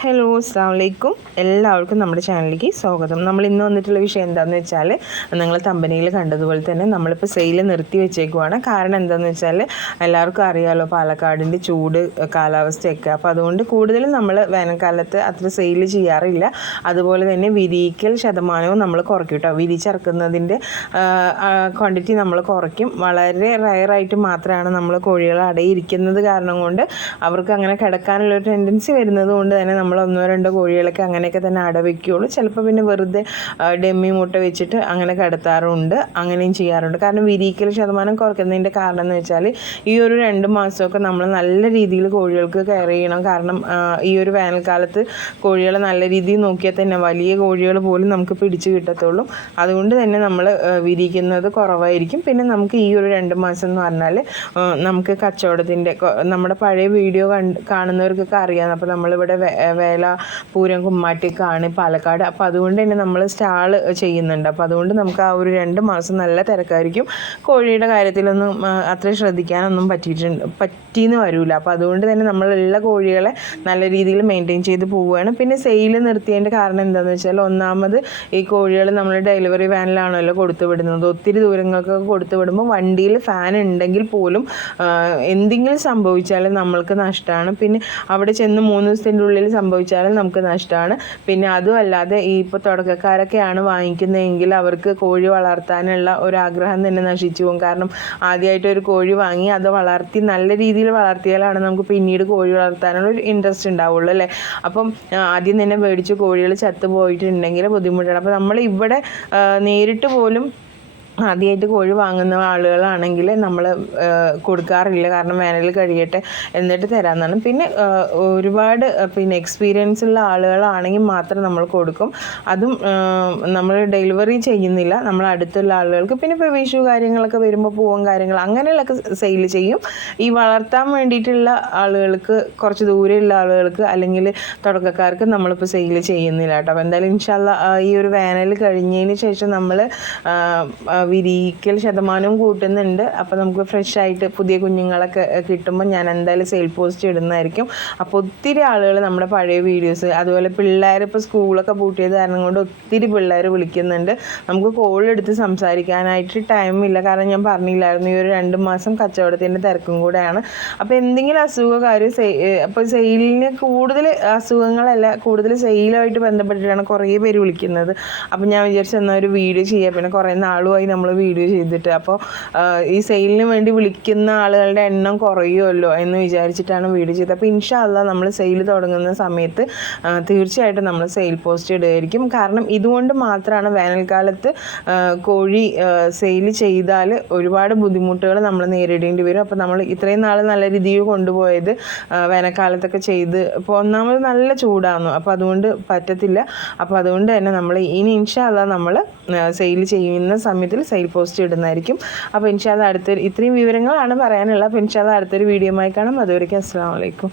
Hello അസ്സാം വലൈക്കും എല്ലാവർക്കും നമ്മുടെ ചാനലിലേക്ക് സ്വാഗതം. നമ്മൾ ഇന്ന് വന്നിട്ടുള്ള വിഷയം എന്താണെന്ന് വെച്ചാൽ നിങ്ങൾ കമ്പനിയിൽ കണ്ടതുപോലെ തന്നെ നമ്മളിപ്പോൾ സെയിൽ നിർത്തി വെച്ചേക്കുവാണ്. കാരണം എന്താണെന്ന് വെച്ചാൽ എല്ലാവർക്കും അറിയാമല്ലോ പാലക്കാടിന്റെ ചൂട് കാലാവസ്ഥയൊക്കെ. അപ്പോൾ അതുകൊണ്ട് കൂടുതലും നമ്മൾ വേനൽക്കാലത്ത് അത്ര സെയിൽ ചെയ്യാറില്ല. അതുപോലെ തന്നെ വിരിയിക്കൽ ശതമാനവും നമ്മൾ കുറയ്ക്കും കേട്ടോ. വിരിച്ചിറക്കുന്നതിന്റെ ക്വാണ്ടിറ്റി നമ്മൾ കുറയ്ക്കും. വളരെ റയറായിട്ട് മാത്രമാണ് നമ്മൾ കോഴികൾ അടയിരിക്കുന്നത് കാരണം കൊണ്ട് അവർക്ക് അങ്ങനെ കിടക്കാനുള്ള ഒരു ടെൻഡൻസി വരുന്നത് കൊണ്ട് തന്നെ നമ്മൾ ഒന്നോ രണ്ടോ കോഴികളൊക്കെ അങ്ങനെയൊക്കെ തന്നെ അടവയ്ക്കുകയുള്ളൂ ചിലപ്പോൾ പിന്നെ വെറുതെ ഡെമ്മി മുട്ട വെച്ചിട്ട് അങ്ങനെ കിടത്താറുണ്ട്. അങ്ങനെയും ചെയ്യാറുണ്ട്. കാരണം വിരിക്കൽ ശതമാനം കുറയ്ക്കുന്നതിന്റെ കാരണം എന്ന് വെച്ചാൽ ഈ ഒരു രണ്ട് മാസമൊക്കെ നമ്മൾ നല്ല രീതിയിൽ കോഴികൾക്ക് കെയർ ചെയ്യണം. കാരണം ഈ ഒരു വേനൽക്കാലത്ത് കോഴികളെ നല്ല രീതിയിൽ നോക്കിയാൽ തന്നെ വലിയ കോഴികൾ പോലും നമുക്ക് പിടിച്ച് കിട്ടത്തുള്ളൂ. അതുകൊണ്ട് തന്നെ നമ്മൾ വിരിക്കുന്നത് കുറവായിരിക്കും. പിന്നെ നമുക്ക് ഈ ഒരു രണ്ട് മാസം എന്ന് പറഞ്ഞാൽ നമുക്ക് കച്ചവടത്തിന്റെ നമ്മുടെ പഴയ വീഡിയോ കണ്ട് കാണുന്നവർക്കൊക്കെ അറിയാം. അപ്പോൾ നമ്മളിവിടെ വേല പൂരം കുമ്മാട്ടിക്കാണ് പാലക്കാട്. അപ്പോൾ അതുകൊണ്ട് തന്നെ നമ്മൾ സ്റ്റാൾ ചെയ്യുന്നുണ്ട്. അപ്പോൾ അതുകൊണ്ട് നമുക്ക് ആ ഒരു രണ്ട് മാസം നല്ല തിരക്കായിരിക്കും. കോഴിയുടെ കാര്യത്തിലൊന്നും അത്ര ശ്രദ്ധിക്കാനൊന്നും പറ്റിയിട്ടുണ്ട് പറ്റിയെന്ന് വരില്ല അപ്പോൾ അതുകൊണ്ട് തന്നെ നമ്മളുള്ള കോഴികളെ നല്ല രീതിയിൽ മെയിന്റെയിൻ ചെയ്ത് പോവുകയാണ്. പിന്നെ സെയിൽ നിർത്തിയതിന്റെ കാരണം എന്താണെന്ന് വെച്ചാൽ ഒന്നാമത് ഈ കോഴികൾ നമ്മൾ ഡെലിവറി വാനിലാണല്ലോ കൊടുത്തു വിടുന്നത്. ഒത്തിരി ദൂരങ്ങൾക്കൊക്കെ കൊടുത്തു വിടുമ്പോൾ വണ്ടിയിൽ ഫാൻ ഉണ്ടെങ്കിൽ പോലും എന്തെങ്കിലും സംഭവിച്ചാലും നമ്മൾക്ക് നഷ്ടമാണ് പിന്നെ അവിടെ ചെന്ന് മൂന്ന് ദിവസത്തിന്റെ ഉള്ളിൽ സംഭവിച്ചാലും നമുക്ക് നഷ്ടമാണ് പിന്നെ അതുമല്ലാതെ ഈ ഇപ്പോൾ തുടക്കക്കാരൊക്കെയാണ് വാങ്ങിക്കുന്നതെങ്കിൽ അവർക്ക് കോഴി വളർത്താനുള്ള ഒരു ആഗ്രഹം തന്നെ നശിച്ചു പോകും. കാരണം ആദ്യമായിട്ട് ഒരു കോഴി വാങ്ങി അത് വളർത്തി നല്ല രീതിയിൽ വളർത്തിയാലാണ് നമുക്ക് പിന്നീട് കോഴി വളർത്താനുള്ള ഒരു ഇൻട്രസ്റ്റ് ഉണ്ടാവുള്ളൂ അല്ലേ? അപ്പം ആദ്യം തന്നെ മേടിച്ച് കോഴികൾ ചത്തു പോയിട്ടുണ്ടെങ്കിൽ ബുദ്ധിമുട്ടാണ് അപ്പോൾ നമ്മൾ ഇവിടെ നേരിട്ട് പോലും ആദ്യമായിട്ട് കോഴി വാങ്ങുന്ന ആളുകളാണെങ്കിൽ നമ്മൾ കൊടുക്കാറില്ല. കാരണം വേനൽ കഴിയട്ടെ എന്നിട്ട് തരാമെന്നാണ് പിന്നെ ഒരുപാട് പിന്നെ എക്സ്പീരിയൻസ് ഉള്ള ആളുകളാണെങ്കിൽ മാത്രം നമ്മൾ കൊടുക്കും. അതും നമ്മൾ ഡെലിവറി ചെയ്യുന്നില്ല. നമ്മൾ അടുത്തുള്ള ആളുകൾക്ക് പിന്നെ ഇപ്പോൾ വിഷു കാര്യങ്ങളൊക്കെ വരുമ്പോൾ പൂവും കാര്യങ്ങൾ അങ്ങനെയുള്ളൊക്കെ സെയിൽ ചെയ്യും. ഈ വളർത്താൻ വേണ്ടിയിട്ടുള്ള ആളുകൾക്ക് കുറച്ച് ദൂരെയുള്ള ആളുകൾക്ക് അല്ലെങ്കിൽ തുടക്കക്കാർക്ക് നമ്മളിപ്പോൾ സെയിൽ ചെയ്യുന്നില്ല കേട്ടോ. അപ്പോൾ എന്തായാലും ഇൻഷാല്ല ഈ ഒരു വേനൽ കഴിഞ്ഞതിന് ശേഷം നമ്മൾ വിരിയിക്കൽ ശതമാനവും കൂട്ടുന്നുണ്ട്. അപ്പോൾ നമുക്ക് ഫ്രഷ് ആയിട്ട് പുതിയ കുഞ്ഞുങ്ങളൊക്കെ കിട്ടുമ്പോൾ ഞാൻ എന്തായാലും സെയിൽ പോസ്റ്റ് ഇടുന്നതായിരിക്കും. അപ്പോൾ ഒത്തിരി ആളുകൾ നമ്മുടെ പഴയ വീഡിയോസ് അതുപോലെ പിള്ളേർ ഇപ്പോൾ സ്കൂളൊക്കെ പൂട്ടിയത് കാരണം കൊണ്ട് ഒത്തിരി പിള്ളേർ വിളിക്കുന്നുണ്ട്. നമുക്ക് കോൾ എടുത്ത് സംസാരിക്കാനായിട്ട് ടൈമില്ല കാരണം ഞാൻ പറഞ്ഞില്ലായിരുന്നു ഈ ഒരു രണ്ട് മാസം കച്ചവടത്തിന്റെ തിരക്കും കൂടെയാണ്. അപ്പോൾ എന്തെങ്കിലും അസുഖക്കാർ അപ്പോൾ സെയിലിന് കൂടുതൽ അസുഖങ്ങളല്ല കൂടുതൽ സെയിലുമായിട്ട് ബന്ധപ്പെട്ടിട്ടാണ് കുറേ പേര് വിളിക്കുന്നത്. അപ്പോൾ ഞാൻ വിചാരിച്ചു എന്നാൽ ഒരു വീഡിയോ ചെയ്യാം. പിന്നെ കുറേ നാളുമായി നമ്മൾ വീഡിയോ ചെയ്തിട്ട്. അപ്പോൾ ഈ സെയിലിന് വേണ്ടി വിളിക്കുന്ന ആളുകളുടെ എണ്ണം കുറയുമല്ലോ എന്ന് വിചാരിച്ചിട്ടാണ് വീഡിയോ ചെയ്തത്. അപ്പോൾ ഇൻഷാല്ല നമ്മൾ സെയിൽ തുടങ്ങുന്ന സമയത്ത് തീർച്ചയായിട്ടും നമ്മൾ സെയിൽ പോസ്റ്റ് ഇടുകയായിരിക്കും കാരണം ഇതുകൊണ്ട് മാത്രമാണ് വേനൽക്കാലത്ത് കോഴി സെയിൽ ചെയ്താൽ ഒരുപാട് ബുദ്ധിമുട്ടുകൾ നമ്മൾ നേരിടേണ്ടി വരും. അപ്പോൾ നമ്മൾ ഇത്രയും നാൾ നല്ല രീതിയിൽ കൊണ്ടുപോയത് വേനൽക്കാലത്തൊക്കെ ചെയ്ത് ഇപ്പോൾ ഒന്നാമത് നല്ല ചൂടാണ് അപ്പോൾ അതുകൊണ്ട് പറ്റത്തില്ല. അപ്പോൾ അതുകൊണ്ട് തന്നെ നമ്മൾ ഇനി ഇൻഷാല്ല നമ്മൾ സെയിൽ ചെയ്യുന്ന സമയത്തിൽ സെയിൽ പോസ്റ്റ് ഇടുന്നതായിരിക്കും. അപ്പോൾ ഇൻഷാദ് അടുത്തൊരു ഇത്രയും വിവരങ്ങളാണ് പറയാനുള്ളത്. അപ്പോൾ ഇൻഷാദ് അടുത്തൊരു വീഡിയോ ആയി കാണാം. അതുവരേക്കും അസ്സാം വലൈക്കും